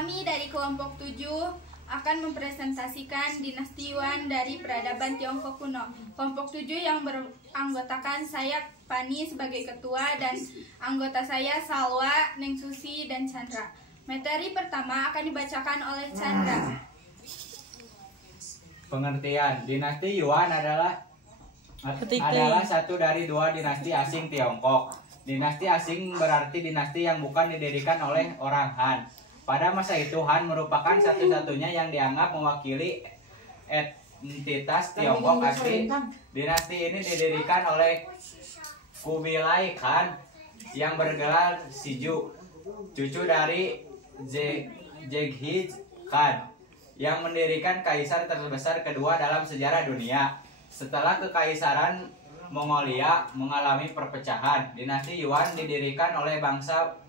Kami dari kelompok 7 akan mempresentasikan dinasti Yuan dari peradaban Tiongkok kuno. Kelompok 7 yang beranggotakan saya Pani sebagai ketua dan anggota saya Salwa, Neng Susi, dan Chandra. Materi pertama akan dibacakan oleh Chandra. Pengertian, dinasti Yuan adalah satu dari dua dinasti asing Tiongkok. Dinasti asing berarti dinasti yang bukan didirikan oleh orang Han. Pada masa itu Han merupakan satu-satunya yang dianggap mewakili entitas Tiongkok asli. Dinasti ini didirikan oleh Kubilai Khan yang bergelar Siju, cucu dari Genghis Khan, yang mendirikan kaisar terbesar kedua dalam sejarah dunia. Setelah kekaisaran Mongolia mengalami perpecahan, dinasti Yuan didirikan oleh bangsa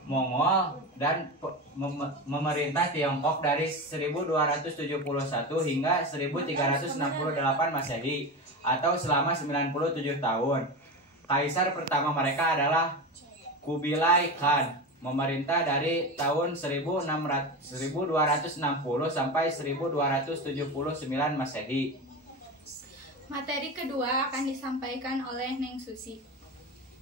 Mongol dan memerintah Tiongkok dari 1271 hingga 1368 Masehi atau selama 97 tahun. Kaisar pertama mereka adalah Kubilai Khan, memerintah dari tahun 1260 sampai 1279 Masehi. Materi kedua akan disampaikan oleh Neng Susi.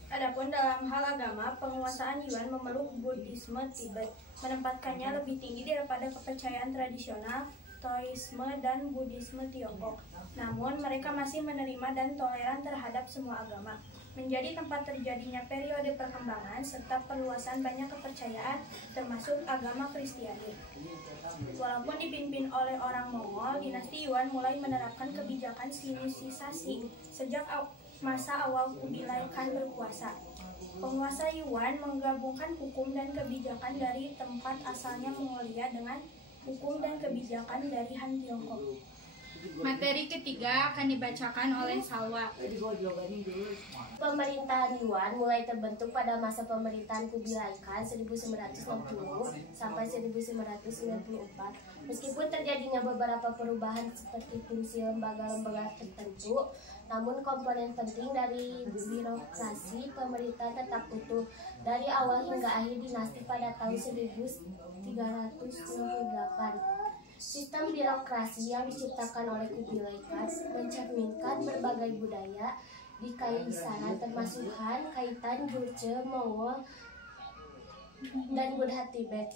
Adapun dalam hal agama, penguasaan Yuan memeluk Buddhisme Tibet, menempatkannya lebih tinggi daripada kepercayaan tradisional Taoisme dan Buddhisme Tiongkok. Namun, mereka masih menerima dan toleran terhadap semua agama, menjadi tempat terjadinya periode perkembangan serta perluasan banyak kepercayaan, termasuk agama Kristiani. Walaupun dipimpin oleh orang Mongol, dinasti Yuan mulai menerapkan kebijakan sinisasi sejak masa awal Kubilai Khan berkuasa. Penguasa Yuan menggabungkan hukum dan kebijakan dari tempat asalnya Mongolia dengan hukum dan kebijakan dari Han Tiongkok. Materi ketiga akan dibacakan oleh Salwa. Pemerintahan Yuan mulai terbentuk pada masa pemerintahan Kubilai Khan 1960 sampai 1994. Meskipun terjadinya beberapa perubahan seperti fungsi lembaga-lembaga tertentu, namun komponen penting dari birokrasi pemerintahan tetap utuh dari awal hingga akhir dinasti pada tahun 1368. Sistem birokrasi yang diciptakan oleh Kubilai Khan mencerminkan berbagai budaya di kaisaran termasuk Han, Khitan, Joseon, Mongol, dan Buddha Tibet.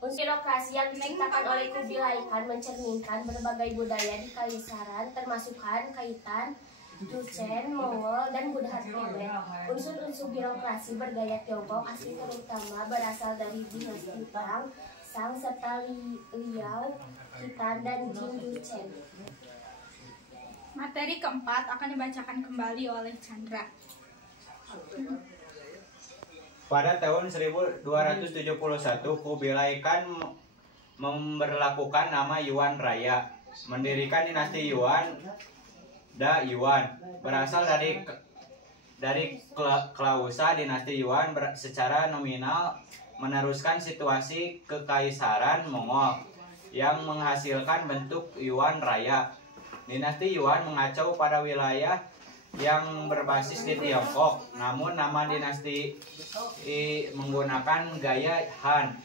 Unsur birokrasi yang diciptakan oleh Kubilai Khan mencerminkan berbagai budaya di kaisaran termasuk Han, Khitan, Joseon, Mongol, dan Buddha Tibet. Unsur-unsur birokrasi bergaya Tiongkok asli terutama berasal dari dinasti Tang, Sang, serta Liao, Khitan, dan Jin Yuchen. Materi keempat akan dibacakan kembali oleh Chandra. Pada tahun 1271, Kubilai Khan memberlakukan nama Yuan Raya, mendirikan dinasti Yuan. Yuan berasal dari klausa dinasti Yuan secara nominal meneruskan situasi kekaisaran Mongol yang menghasilkan bentuk Yuan Raya. Dinasti Yuan mengacau pada wilayah yang berbasis di Tiongkok, namun nama dinasti menggunakan gaya Han,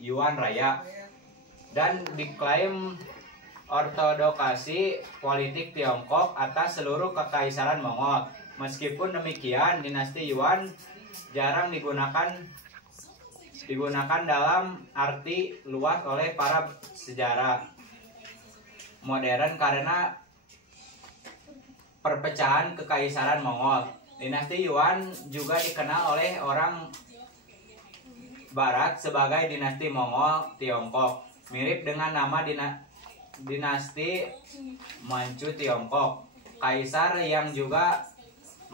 Yuan Raya, dan diklaim ortodokasi politik Tiongkok atas seluruh kekaisaran Mongol. Meskipun demikian, dinasti Yuan jarang digunakan dalam arti luas oleh para sejarah modern karena perpecahan kekaisaran Mongol. Dinasti Yuan juga dikenal oleh orang Barat sebagai dinasti Mongol Tiongkok, mirip dengan nama dinasti Manchu Tiongkok, kaisar yang juga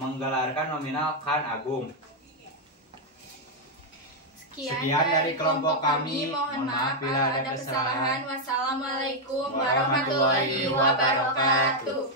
menggelarkan nominal Khan Agung. Sekian dari kelompok kami. Mohon maaf bila ada kesalahan. Wassalamualaikum warahmatullahi wabarakatuh.